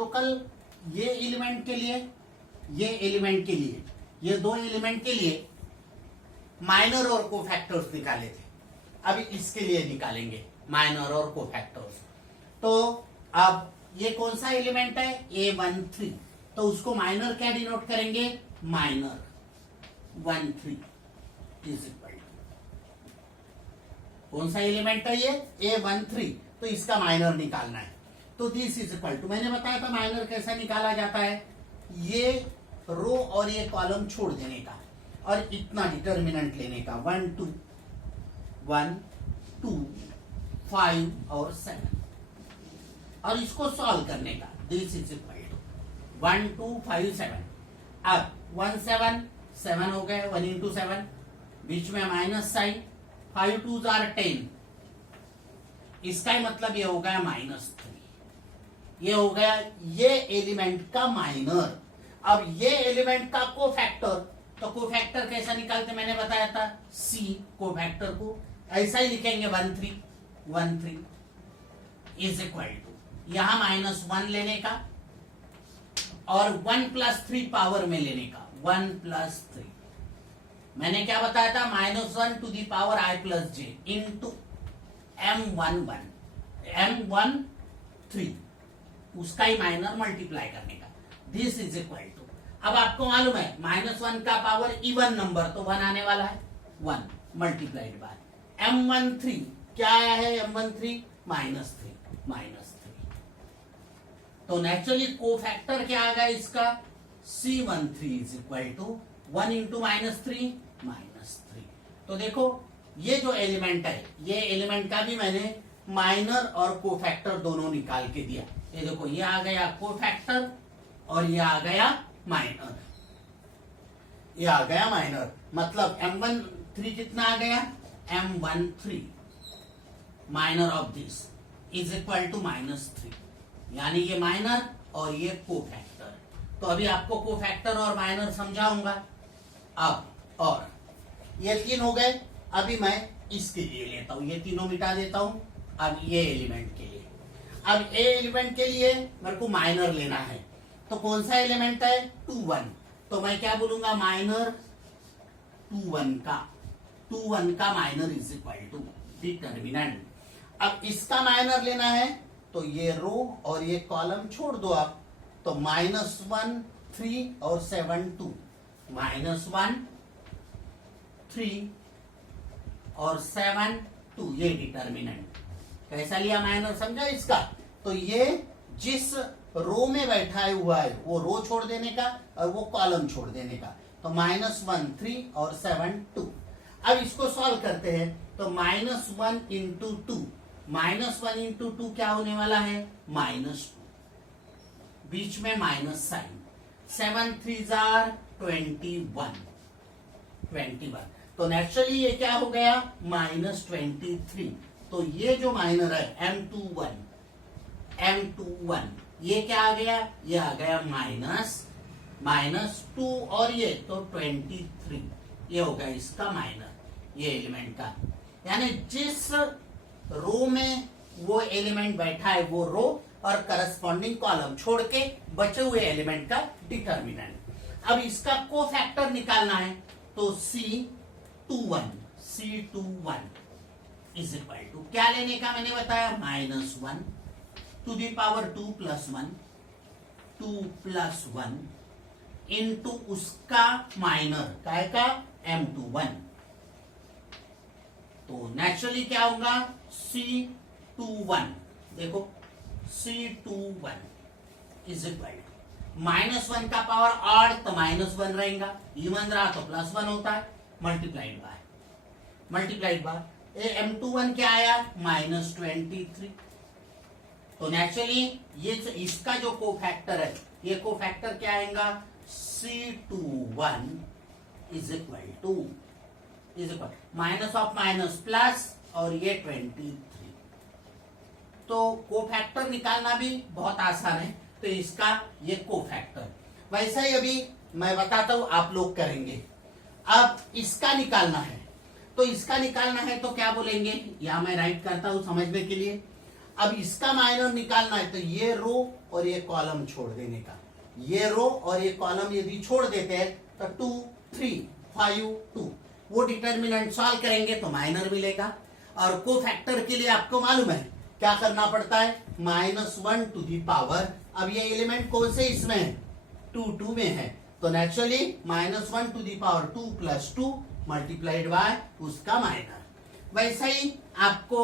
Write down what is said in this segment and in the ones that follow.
तो कल ये एलिमेंट के लिए, ये एलिमेंट के लिए, ये दो एलिमेंट के लिए माइनर और कोफैक्टर्स निकाले थे। अभी इसके लिए निकालेंगे माइनर और कोफैक्टर्स। तो अब ये कौन सा एलिमेंट है, A13, तो उसको माइनर क्या डिनोट करेंगे, माइनर 13 इज इक्वल टू, कौन सा एलिमेंट है ये, A13, तो इसका माइनर निकालना है। तो दिस इज इक्वल टू, मैंने बताया था माइनर कैसा निकाला जाता है, ये रो और ये कॉलम छोड़ देने का और इतना डिटर्मिनेंट लेने का, 1 2 1 2 5 और 7, और इसको सॉल्व करने का, दिस इज इक्वल टू 1 2 5 7। अब 1 7 7 हो गए, 1 इंटू 7, बीच में माइनस साइन, 5 2 आर 10, इसका ही मतलब ये हो गया -3, ये हो गया ये एलिमेंट का माइनर। अब ये एलिमेंट का कोफैक्टर, तो कोफैक्टर कैसा निकालते मैंने बताया था, C कोफैक्टर को ऐसा ही लिखेंगे 1 3 इज इक्वल टू, यहां -1 लेने का और 1 + 3 पावर में लेने का, 1 + 3, मैंने क्या बताया था, -1 to the power I + j into M13, उसका ही माइनर मल्टीप्लाई करने का, दिस इज इक्वल टू, अब आपको मालूम है -1 का पावर इवन नंबर, तो 1 आने वाला है, 1 मल्टीप्लाइड बाय M13, क्या आया है M13, -3, तो नेचुरली कोफैक्टर क्या आ गया इसका, C13 is equal to 1 into -3, -3। तो देखो ये जो एलिमेंट है, ये एलिमेंट का भी मैंने माइनर और कोफैक्टर दोनों निकाल के दिया। ये देखो ये आ गया कोफैक्टर और ये आ गया माइनर, ये आ गया माइनर, मतलब M13 कितना आ गया, M13 minor of this is equal to -3, यानी ये माइनर और ये कोफैक्टर। तो अभी आपको कोफैक्टर और माइनर समझाऊंगा। अब और ये 3 हो गए, अभी मैं इसके लिए लेता हूं, ये तीनों मिटा देता हूं। अब ये एलिमेंट के लिए, अब ए एलिमेंट के लिए मेरे को माइनर लेना है, तो कौन सा एलिमेंट है, 2 1, तो मैं क्या बोलूंगा, माइनर 2 1 का minor is equal to determinant. अब इसका माइनर लेना है, तो ये रो और ये कॉलम छोड़ दो आप, तो -1 3 और 7 2, -1 3 और 7 2, ये डिटर्मिनेंट कैसा लिया माइनर, समझा इसका। तो ये जिस रो में बैठा हुआ है वो रो छोड़ देने का और वो कॉलम छोड़ देने का, तो -1 3 और 7 2। अब इसको सॉल्व करते हैं, तो -1 इंटू 2, -1 इंटू 2 क्या होने वाला है, -2, बीच में माइनस साइन, 7 3 आर 21, तो नेचुरली ये क्या हो गया, -23। तो ये जो माइनर है M21, ये क्या आ गया, ये आ गया -2 और ये तो 23, ये हो गया इसका माइनर, ये एलिमेंट का। यानी जिस रो में वो एलिमेंट बैठा है वो रो और करस्पॉन्डिंग कॉलम छोड़ के बचे हुए एलिमेंट का डिटर्मिनेंट। अब इसका कोफैक्टर निकालना है, तो C21 इज इक्वल टू क्या लेने का मैंने बताया, -1 to the power 2 + 1 इंटू उसका माइनर काय का M21, तो नेचुरली क्या होगा, C21, देखो C21 इज इक्वल टू -1 का पावर ऑड, तो -1 रहेगा, इवन रहा तो +1 होता है, मल्टीप्लाइड बाय M21 क्या आया, -23। तो नेचुरली ये इसका जो कोफैक्टर है, ये कोफैक्टर क्या आएगा, C21 is equal to minus of minus plus और ये 23। तो कोफैक्टर निकालना भी बहुत आसान है, तो इसका ये कोफैक्टर। वैसा ही अभी मैं बताता हूं, आप लोग करेंगे। अब इसका निकालना है, तो इसका निकालना है तो क्या बोलेंगे, यहां मैं राइट करता हूं समझने के लिए। अब इसका माइनर निकालना है, तो ये रो और ये कॉलम छोड़ देने का। ये रो और ये कॉलम यदि छोड़ देते हैं तो 2 3 5 2, वो डिटर्मिनेंट सॉल्व करेंगे तो माइनर मिलेगा। और कोफैक्टर के लिए आपको मालूम है क्या करना पड़ता है, -1 टू दी पावर, अब ये एलिमेंट कौन से इसमें है, 2 में है, तो naturally -1 to the power 2 + 2 multiplied by उसका माइनर। वैसा ही आपको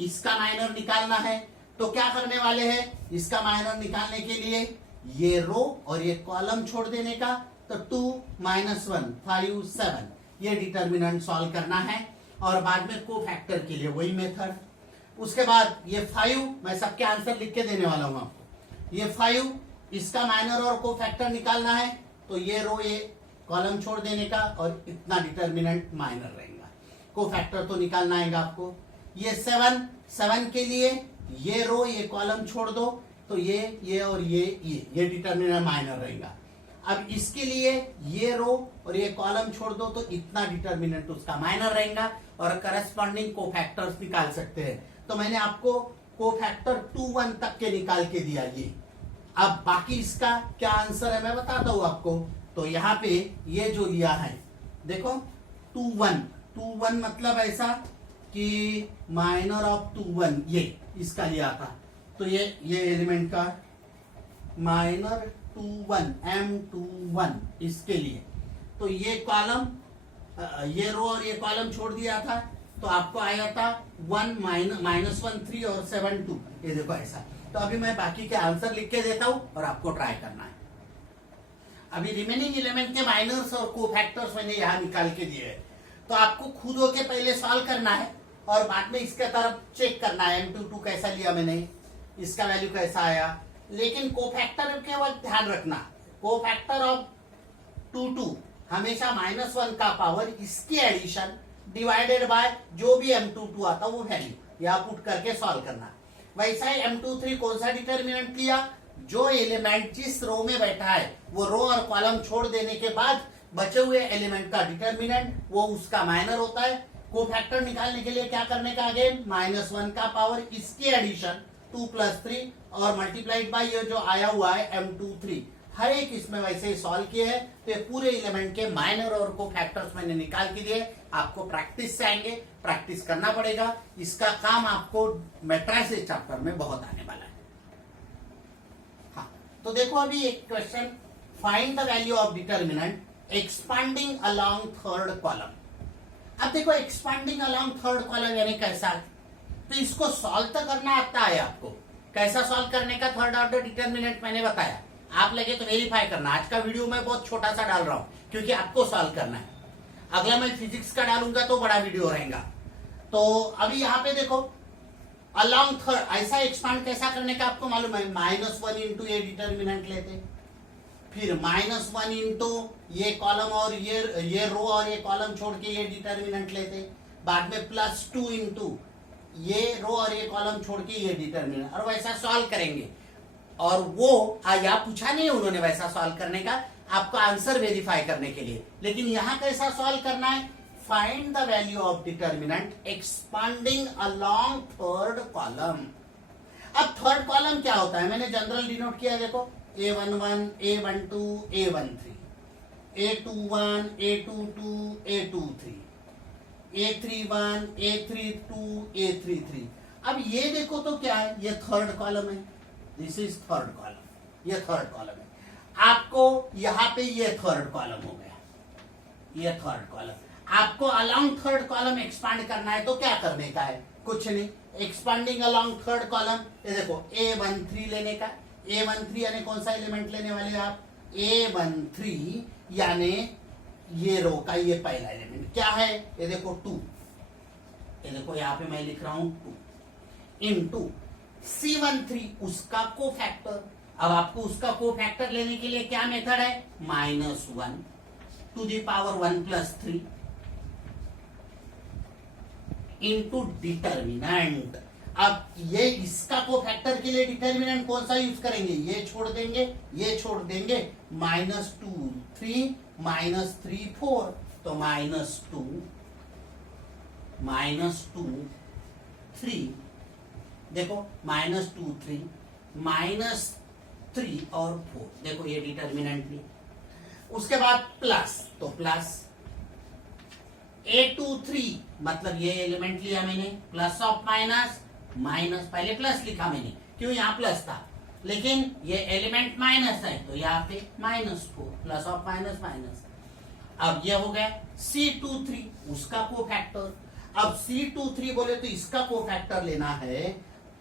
इसका माइनर निकालना है, तो क्या करने वाले हैं, इसका माइनर निकालने के लिए ये रो और ये कॉलम छोड़ देने का, तो 2 - 1 5 7, ये डिटर्मिनेंट सॉल्व करना है। और बाद में कोफैक्टर के लिए वही मेथड। उसके बाद ये 5, मैं सबके आंसर लिख के देने वाला हूं आपको। ये 5, इसका माइनर और कोफैक्टर निकालना है, तो ये रो ये कॉलम छोड़ देने का और इतना डिटर्मिनेंट माइनर रहेगा। कोफैक्टर तो निकालना आएगा आपको। ये 7 के लिए ये रो ये कॉलम छोड़ दो, तो ये और ये डिटर्मिनेंट माइनर रहेगा। अब इसके लिए ये रो और ये कॉलम छोड़ दो, तो इतना डिटर्मिनेंट उसका माइनर रहेगा और करस्पॉन्डिंग कोफैक्टर्स निकाल सकते हैं। तो मैंने आपको कोफैक्टर 2 1 तक के निकाल के दिया ये। अब बाकी इसका क्या आंसर है मैं बताता हूं आपको। तो यहाँ पे ये जो लिया है देखो 2 1 मतलब ऐसा कि माइनर ऑफ 2 1, ये इसका लिया था, तो ये एलिमेंट का माइनर 2 1 M21 इसके लिए, तो ये कॉलम ये रो और ये कॉलम छोड़ दिया था, तो आपको आया था 1 -1 3 और 7 2, ये देखो ऐसा। तो अभी मैं बाकी के आंसर लिख के देता हूं और आपको ट्राई करना है। अभी रिमेनिंग एलिमेंट के माइनर्स और कोफैक्टर्स मैंने यहां निकाल के दिए हैं, तो आपको खुद होके पहले सॉल्व करना है और बाद में इसके तरफ चेक करना है M22 कैसा लिया मैंने, इसका वैल्यू कैसा आया। लेकिन कोफैक्टर के वक्त ध्यान रखना, कोफैक्टर ऑफ 2 2 हमेशा -1 का पावर इसकी एडिशन डिवाइडेड बाय जो भी M22 आता वो वैल्यू यहाँ पुट करके सॉल्व करना। वैसा ही M23 कौन सा डिटर्मिनेंट लिया, जो एलिमेंट जिस रो में बैठा है वो रो और कॉलम छोड़ देने के बाद बचे हुए एलिमेंट का डिटर्मिनेंट वो उसका माइनर होता है। कोफैक्टर निकालने के लिए क्या करने का, अगेन -1 का पावर इसकी एडिशन 2 + 3 और मल्टीप्लाइड बाय ये जो आया हुआ है M23, हर एक इसमें वैसे ही सॉल्व किए हैं। तो ये पूरे एलिमेंट के माइनर और कोफैक्टर्स मैंने निकाल के दिए। आपको प्रैक्टिस से आएंगे, प्रैक्टिस करना पड़ेगा, इसका काम आपको मैट्रिसेस चैप्टर में बहुत आने वाला है। हाँ, तो देखो अभी एक question, find the value of determinant expanding along third column. अब देखो एक्सपांडिंग अलोंग थर्ड कॉलम यानी कैसा, तो इसको सॉल्व तो करना आता है आपको, कैसा सॉल्व करने का थर्ड ऑर्डर डिटर्मिनेंट मैंने बताया, आप लगे तो वेरीफाई करना। आज का वीडियो मैं बहुत छोटा सा डाल रहा हूं क्योंकि आपको सॉल्व करना है, अगला मैं फिजिक्स का डालूंगा तो बड़ा वीडियो रहेगा। तो अभी यहाँ पे देखो अलोंग थर्ड, ऐसा एक्सपांड कैसा करने का आपको मालूम है, -1 इंटू ये डिटर्मिनेंट लेते, फिर -1 इंटू ये कॉलम और ये रो और ये कॉलम छोड़ के ये डिटर्मिनेंट लेते, बाद में +2 इंटू ये रो और ये कॉलम छोड़ के ये डिटर्मिनेंट, और वैसा सॉल्व करेंगे। और वो या पूछा नहीं उन्होंने वैसा सॉल्व करने का, आपको आंसर वेरीफाई करने के लिए। लेकिन यहां कैसा सॉल्व करना है, find the value of determinant expanding along third column. अब थर्ड कॉलम क्या होता है, मैंने जनरल डिनोट किया, देखो A11 A12 A13 A21 A22 A23 A31 A32 A33। अब ये देखो तो क्या है, ये थर्ड कॉलम है, दिस इज थर्ड कॉलम, ये थर्ड कॉलम है। आपको यहाँ पे ये थर्ड कॉलम हो गया, ये थर्ड कॉलम। आपको अलोंग थर्ड कॉलम एक्सपांड करना है, तो क्या करने का है, कुछ नहीं, एक्सपांडिंग अलोंग थर्ड कॉलम, ये देखो A13 लेने का, A13 यानी कौन सा एलिमेंट लेने वाले आप, A13 यानी ये रो का ये पहला एलिमेंट क्या है, ये देखो 2, ये देखो यहाँ पे मैं लिख रहा हूं 2 इंटू C13 उसका कोफैक्टर। अब आपको उसका कोफैक्टर लेने के लिए क्या मेथड है, -1 to the power 1 + 3 into determinant. अब ये इसका कोफैक्टर के लिए डिटर्मिनेंट कौन सा यूज करेंगे, ये छोड़ देंगे, ये छोड़ देंगे, -2 3 -3 4, तो -2 3, देखो -2 3 -3 और 4, देखो ये डिटर्मिनेंट भी। उसके बाद प्लस, तो प्लस A23 मतलब ये एलिमेंट लिया मैंने, प्लस ऑफ माइनस, माइनस, पहले प्लस लिखा मैंने क्यों, यहां प्लस था, लेकिन ये एलिमेंट माइनस है तो यहाँ पे -4, प्लस ऑफ माइनस माइनस। अब ये हो गया C23, उसका कोफैक्टर। अब C23 बोले तो इसका कोफैक्टर लेना है,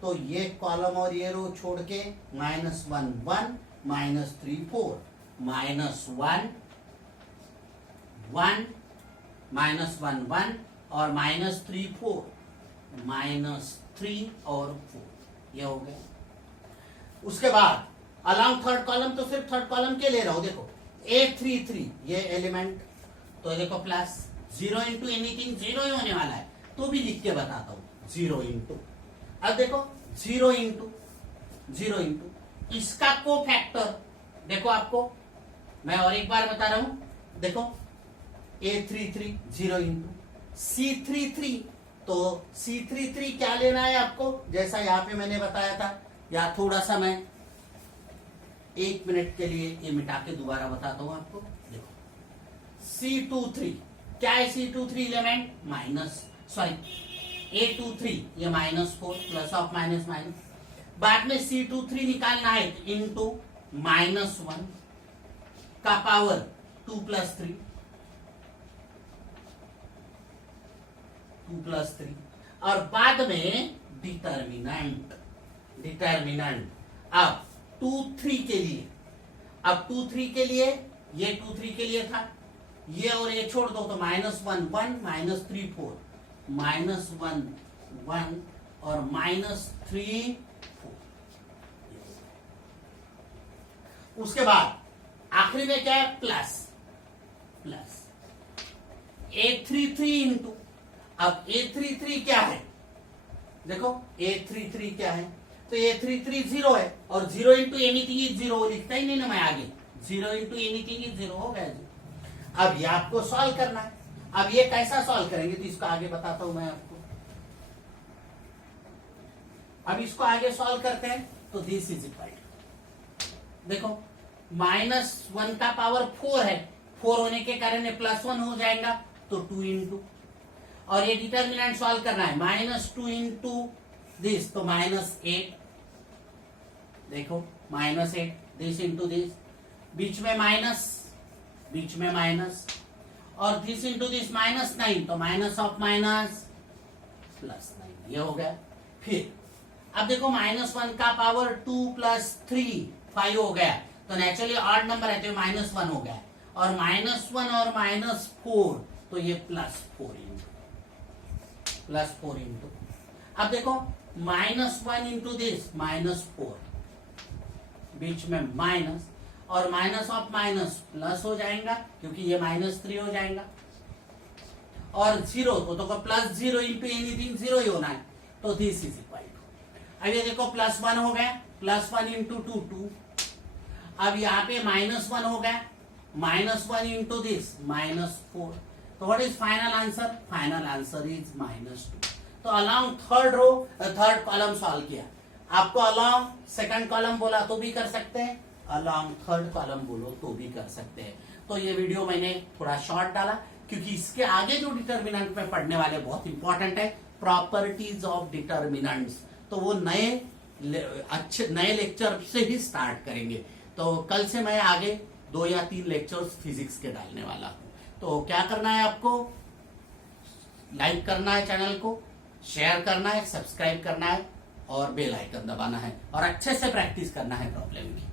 तो ये कॉलम और ये रो छोड़ के -1 1 -3 4, -1 1 -1 1 और -3 4, -3 और 4, ये हो गया। उसके बाद अलॉन्ग थर्ड कॉलम, तो सिर्फ थर्ड कॉलम के ले रहा हूं, देखो A33 ये एलिमेंट, तो देखो प्लस 0 इंटू एनीथिंग 0 ही होने वाला है, तो भी लिख के बताता हूं 0 इंटू। अब देखो 0 इंटू इसका कोफैक्टर, देखो आपको मैं और एक बार बता रहा हूं, देखो A33 0 इंटू C33, तो C33 क्या लेना है आपको, जैसा यहां पे मैंने बताया था, या थोड़ा सा मैं 1 मिनट के लिए ये मिटा के दोबारा बताता हूं आपको। देखो C23 क्या है, C23 एलिमेंट A23 ये -4, प्लस ऑफ माइनस माइनस, बाद में C23 निकालना है इंटू -1 का पावर 2 + 3, 2 + 3, और बाद में डिटर्मिनेंट। अब 2 3 के लिए, अब 2 3 के लिए, ये 2 3 के लिए था, ये और ये छोड़ दो तो -1 1 -3 4, -1 1 और -3 4। उसके बाद आखिरी में क्या है, प्लस A33 इंटू, अब A33 क्या है, देखो A33 क्या है, तो A33 0 है, और 0 इंटू एनीथिंग इज 0 लिखता ही नहीं ना मैं आगे, 0 इंटू एनीथिंग इज 0 हो गया जी। अब ये आपको सॉल्व करना है। अब ये कैसा सॉल्व करेंगे, तो इसको आगे बताता हूं मैं आपको। अब इसको आगे सॉल्व करते हैं, तो दिस इज इक्वल, देखो -1 का पावर 4 है, 4 होने के कारण ये +1 हो जाएगा, तो 2 इंटू, और ये डिटर्मिनेंट सॉल्व करना है, -2 इंटू दिस, तो -8, देखो -8, दिस इंटू दिस, बीच में माइनस, और दिस इंटू दिस -9, तो माइनस ऑफ माइनस +9, ये हो गया। फिर अब देखो -1 का पावर 2 + 3 5 हो गया, तो नेचुरली ऑड नंबर है तो -1 हो गया, और -1 और -4, तो ये +4 इंटू, अब देखो -1 इंटू दिस -4, बीच में माइनस, और माइनस ऑफ माइनस प्लस हो जाएगा, क्योंकि ये -3 हो जाएगा, और 0 तो +0 इंटू एनीथिंग 0 ही होना है, तो दिस इज इक्वल टू, अब ये देखो +1 हो गया, +1 इंटू 2 2, अब यहाँ पे -1 हो गया, -1 इंटू दिस -4, तो what is final answer, final answer is -2। तो अलोंग थर्ड कॉलम सॉल्व किया, आपको अलोंग सेकंड कॉलम बोला तो भी कर सकते हैं, अलोंग थर्ड कॉलम बोलो तो भी कर सकते हैं। तो ये वीडियो मैंने थोड़ा शॉर्ट डाला, क्योंकि इसके आगे जो डिटर्मिनेंट में पढ़ने वाले बहुत इंपॉर्टेंट है, प्रॉपर्टीज ऑफ डिटर्मिनेंट्स, तो वो नए लेक्चर से ही स्टार्ट करेंगे। तो कल से मैं आगे 2 या 3 लेक्चर्स फिजिक्स के डालने वाला हूं। तो क्या करना है आपको, लाइक करना है चैनल को, शेयर करना है, सब्सक्राइब करना है, और बेल आइकन दबाना है, और अच्छे से प्रैक्टिस करना है प्रॉब्लम की।